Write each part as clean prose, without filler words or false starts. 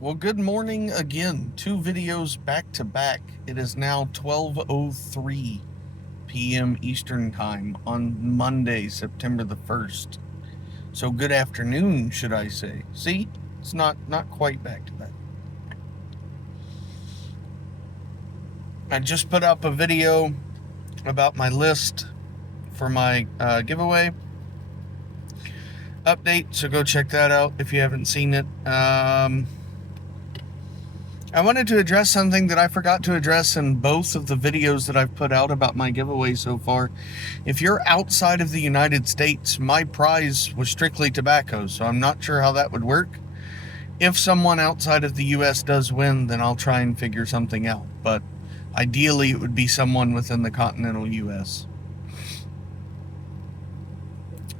Well, good morning again. Two videos back to back. It is now 12:03 p.m. Eastern Time on Monday, September the 1st. So good afternoon, should I say. See? It's not quite back to back. I just put up a video about my list for my giveaway update, so go check that out if you haven't seen it. I wanted to address something that I forgot to address in both of the videos that I've put out about my giveaway so far. If you're outside of the United States, my prize was strictly tobacco, so I'm not sure how that would work. If someone outside of the US does win, then I'll try and figure something out, but ideally it would be someone within the continental US.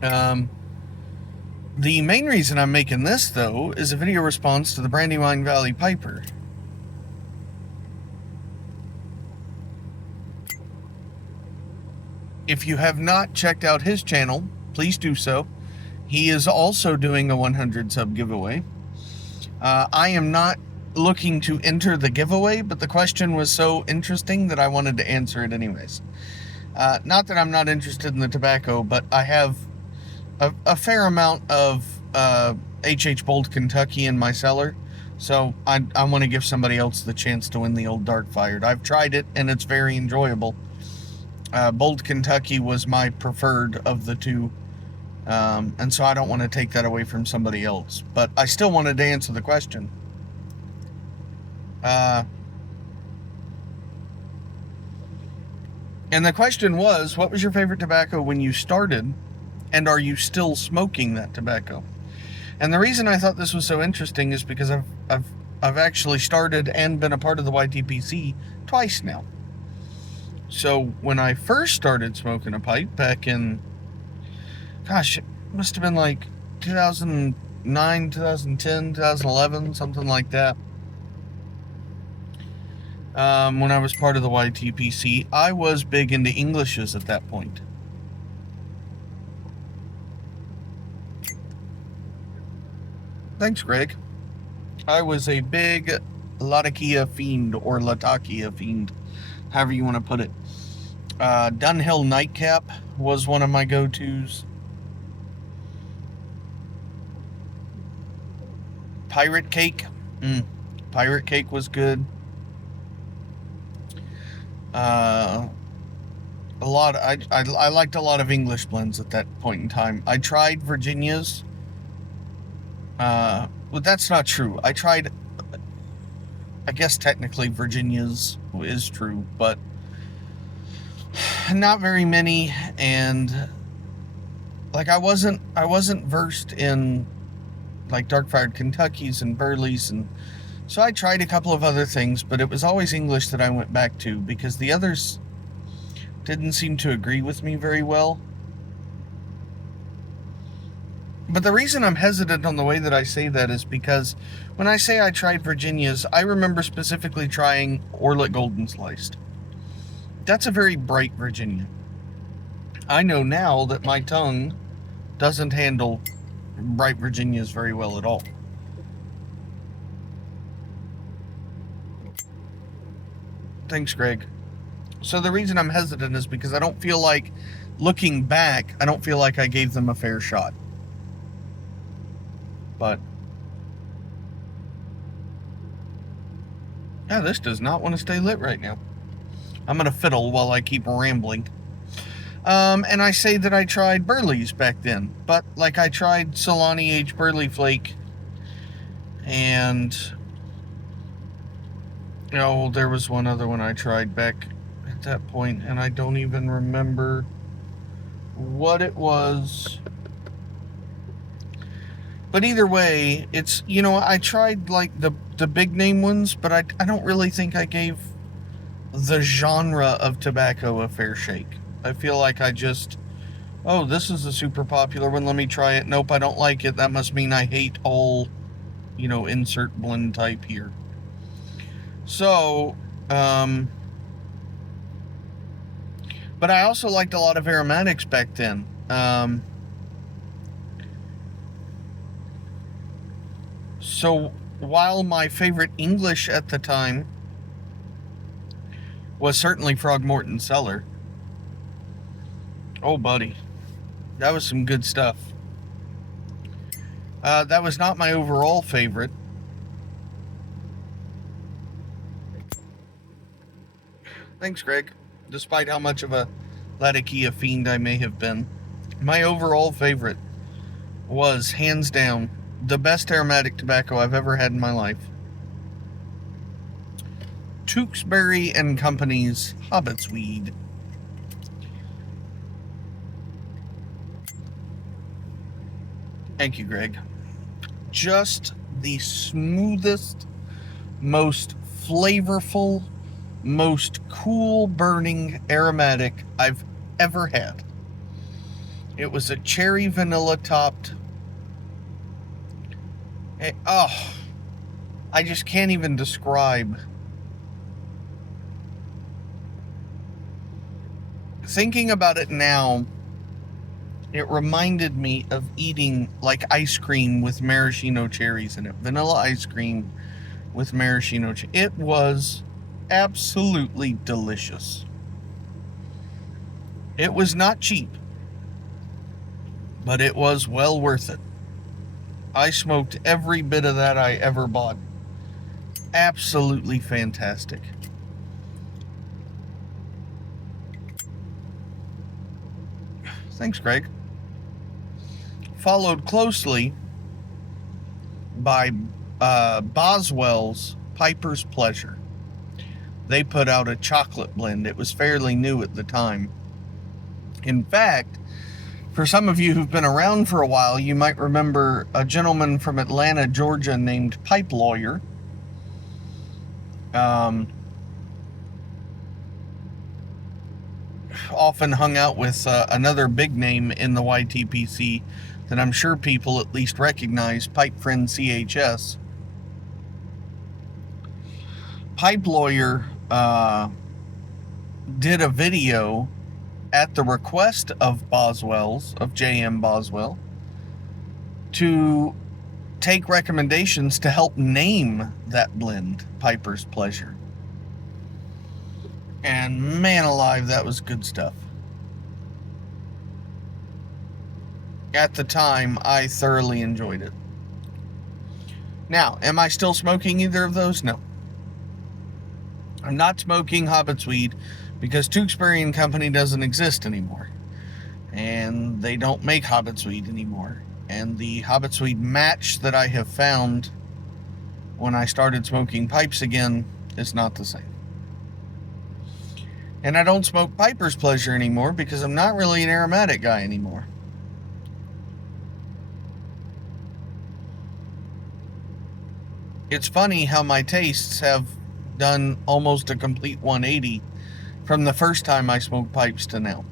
The main reason I'm making this, though, is a video response to the Brandywine Valley Piper. If you have not checked out his channel, please do so. He is also doing a 100 sub giveaway. I am not looking to enter the giveaway, but the question was so interesting that I wanted to answer it anyways. Not that I'm not interested in the tobacco, but I have a fair amount of H.H. Bold Kentucky in my cellar, so I want to give somebody else the chance to win the old Dark Fired. I've tried it, and it's very enjoyable. Bold Kentucky was my preferred of the two, and so I don't want to take that away from somebody else. But I still wanted to answer the question. And the question was, what was your favorite tobacco when you started, and are you still smoking that tobacco? And the reason I thought this was so interesting is because I've actually started and been a part of the YTPC twice now. So when I first started smoking a pipe back in, gosh, it must have been like 2009, 2010, 2011, something like that. When I was part of the YTPC, I was big into Englishes at that point. Thanks, Greg. I was a big Latakia fiend, or Latakia fiend, however you want to put it. Dunhill Nightcap was one of my go-tos. Pirate Cake. Pirate Cake was good. I liked a lot of English blends at that point in time. I tried Virginia's. Well, that's not true. I guess technically Virginia's is true, but not very many, and like I wasn't versed in like Dark Fired Kentuckys and Burleys, and so I tried a couple of other things, but it was always English that I went back to because the others didn't seem to agree with me very well. But the reason I'm hesitant on the way that I say that is because when I say I tried Virginia's, I remember specifically trying Orlet Golden Sliced. That's a very bright Virginia. I know now that my tongue doesn't handle bright Virginias very well at all. Thanks, Greg. So the reason I'm hesitant is because I don't feel like, looking back, I don't feel like I gave them a fair shot. But yeah, this does not want to stay lit right now. I'm going to fiddle while I keep rambling. And I say that I tried Burley's back then, but like I tried Solani H. Burley Flake, and there was one other one I tried back at that point, and I don't even remember what it was. But either way, it's, I tried like the big name ones, but I don't really think I gave the genre of tobacco a fair shake. I feel like I just, this is a super popular one, let me try it. Nope, I don't like it. That must mean I hate all, insert blend type here. So, but I also liked a lot of aromatics back then. So while my favorite English at the time was certainly Frogmorton Cellar. Oh, buddy. That was some good stuff. That was not my overall favorite. Thanks, Greg. Despite how much of a Latakia fiend I may have been, my overall favorite was, hands down, the best aromatic tobacco I've ever had in my life. Tewksbury and Company's Hobbit's Weed. Thank you, Greg. Just the smoothest, most flavorful, most cool burning aromatic I've ever had. It was a cherry vanilla topped. I just can't even describe. Thinking about it now, it reminded me of eating like ice cream with maraschino cherries in it. Vanilla ice cream with maraschino cherries. It was absolutely delicious. It was not cheap, but it was well worth it. I smoked every bit of that I ever bought. Absolutely fantastic. Thanks, Greg. Followed closely by Boswell's Piper's Pleasure. They put out a chocolate blend. It was fairly new at the time. In fact, for some of you who've been around for a while, you might remember a gentleman from Atlanta, Georgia named Pipe Lawyer. Often hung out with another big name in the YTPC that I'm sure people at least recognize, Pipe Friend CHS. Pipe Lawyer did a video at the request of Boswell's, of J.M. Boswell, to take recommendations to help name that blend, Piper's Pleasure. And man alive, that was good stuff. At the time, I thoroughly enjoyed it. Now, am I still smoking either of those? No. I'm not smoking Hobbit's Weed because Tewksbury and Company doesn't exist anymore. And they don't make Hobbit's Weed anymore. And the Hobbit's Weed match that I have found when I started smoking pipes again is not the same. And I don't smoke Piper's Pleasure anymore because I'm not really an aromatic guy anymore. It's funny how my tastes have done almost a complete 180 from the first time I smoked pipes to now.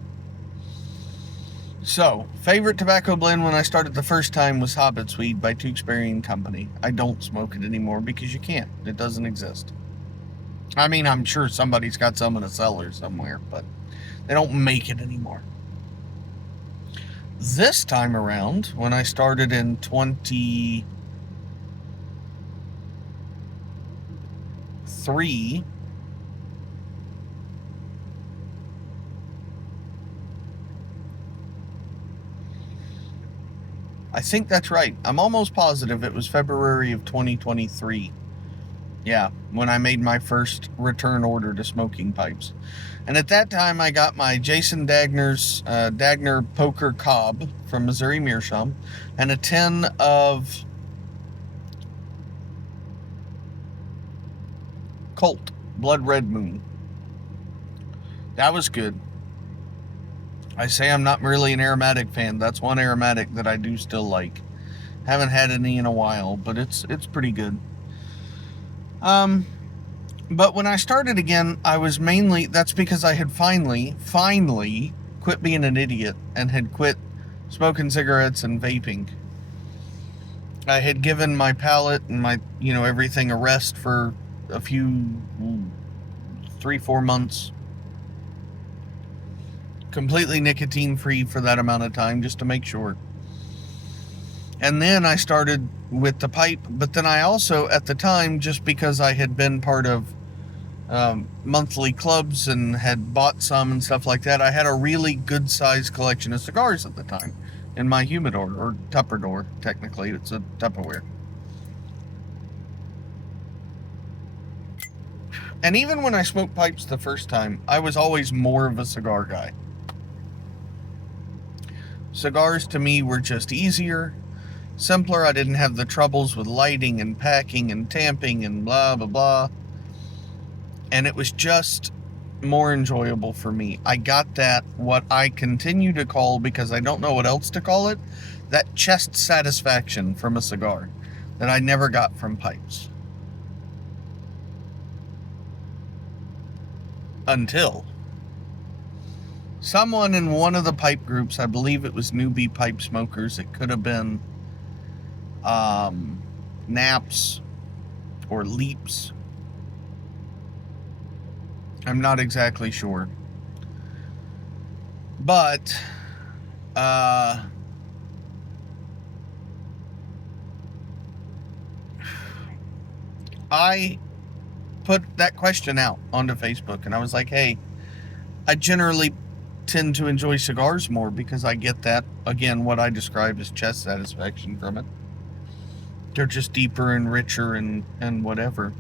So, favorite tobacco blend when I started the first time was Hobbit's Weed by Tewksbury and Company. I don't smoke it anymore because you can't. It doesn't exist. I mean, I'm sure somebody's got some in a cellar somewhere, but they don't make it anymore. This time around, when I started in 23, I think that's right. I'm almost positive it was February of 2023. Yeah, when I made my first return order to smoking pipes. And at that time, I got my Jason Dagner's Dagner Poker Cob from Missouri Meerschaum and a tin of Colt Blood Red Moon. That was good. I say I'm not really an aromatic fan. That's one aromatic that I do still like. Haven't had any in a while, but it's pretty good. But when I started again, I was mainly, that's because I had finally quit being an idiot and had quit smoking cigarettes and vaping. I had given my palate and my, everything a rest for a few, 3-4 months. Completely nicotine free for that amount of time just to make sure. And then I started with the pipe, but then I also, at the time, just because I had been part of monthly clubs and had bought some and stuff like that, I had a really good sized collection of cigars at the time in my humidor, or Tupperware, technically. It's a Tupperware. And even when I smoked pipes the first time, I was always more of a cigar guy. Cigars to me were just easier, simpler. I didn't have the troubles with lighting and packing and tamping and blah, blah, blah. And it was just more enjoyable for me. I got that, what I continue to call, because I don't know what else to call it, that chest satisfaction from a cigar that I never got from pipes. Until someone in one of the pipe groups, I believe it was Newbie Pipe Smokers, it could have been Naps or Leaps, I'm not exactly sure, but I put that question out onto Facebook, and I was like, hey, I generally tend to enjoy cigars more because I get that, again, what I describe as chest satisfaction from it. They're just deeper and richer and whatever.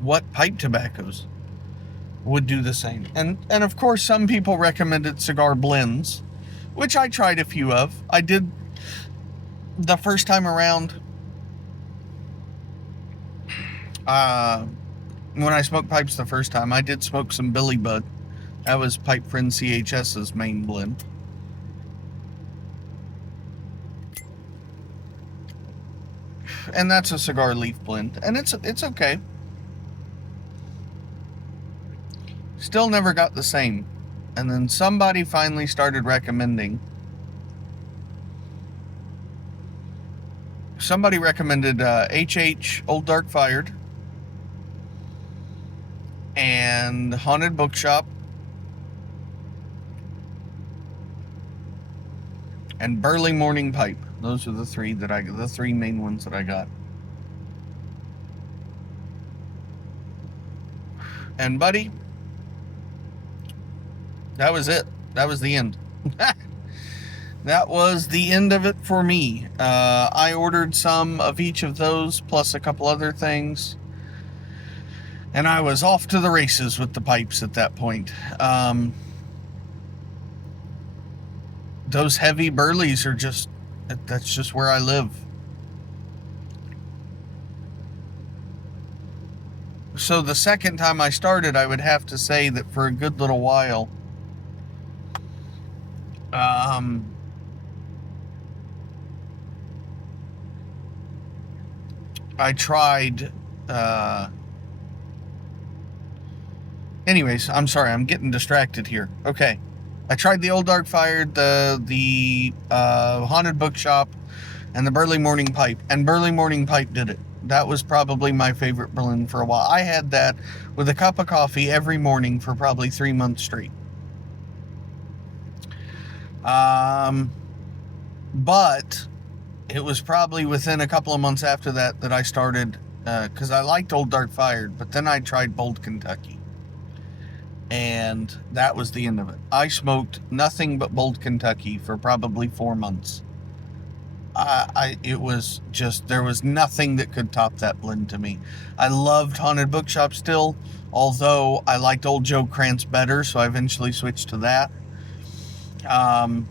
What pipe tobaccos would do the same? And of course, some people recommended cigar blends, which I tried a few of. I did the first time around. When I smoked pipes the first time, I did smoke some Billy Bud. That was Pipe Friend CHS's main blend. And that's a cigar leaf blend. And it's okay. Still never got the same. And then somebody finally started recommending. Somebody recommended HH Old Dark Fired and Haunted Bookshop and Burley Morning Pipe. Those are the three main ones that I got. And buddy, that was it. That was the end. That was the end of it for me. I ordered some of each of those, plus a couple other things. And I was off to the races with the pipes at that point. Those heavy Burleys are just, that's just where I live. So the second time I started, I would have to say that for a good little while, I tried, anyways, I'm sorry, I'm getting distracted here. Okay. I tried the Old Dark Fired, the Haunted Bookshop, and the Burley Morning Pipe. And Burley Morning Pipe did it. That was probably my favorite blend for a while. I had that with a cup of coffee every morning for probably 3 months straight. But it was probably within a couple of months after that I started, because I liked Old Dark Fired, but then I tried Bold Kentucky. And that was the end of it. I smoked nothing but Bold Kentucky for probably 4 months. It was just, there was nothing that could top that blend to me. I loved Haunted Bookshop still, although I liked Old Joe Krantz better, so I eventually switched to that. I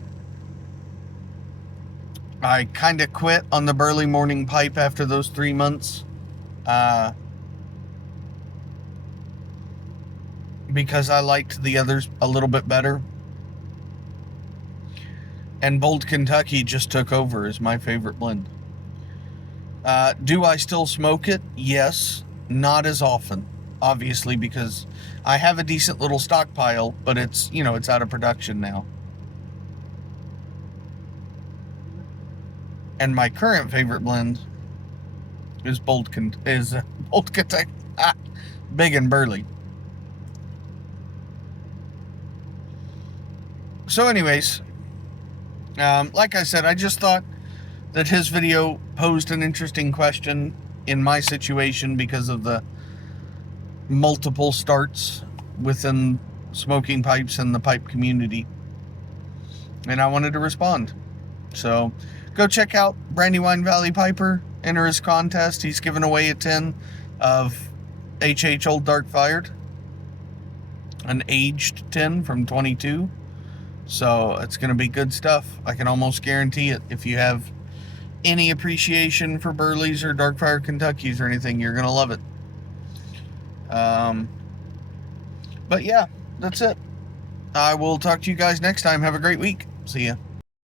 kind of quit on the Burley Morning Pipe after those 3 months. Because I liked the others a little bit better. And Bold Kentucky just took over as my favorite blend. Do I still smoke it? Yes. Not as often, obviously, because I have a decent little stockpile, but it's, it's out of production now. And my current favorite blend is Bold Kentucky. Big and Burley. So anyways, like I said, I just thought that his video posed an interesting question in my situation because of the multiple starts within smoking pipes and the pipe community. And I wanted to respond. So go check out Brandywine Valley Piper. Enter his contest. He's giving away a tin of HH Old Dark Fired, an aged tin from 22. So it's going to be good stuff. I can almost guarantee it. If you have any appreciation for Burleys or Dark Fire Kentuckys or anything, you're going to love it. But yeah, that's it. I will talk to you guys next time. Have a great week. See ya.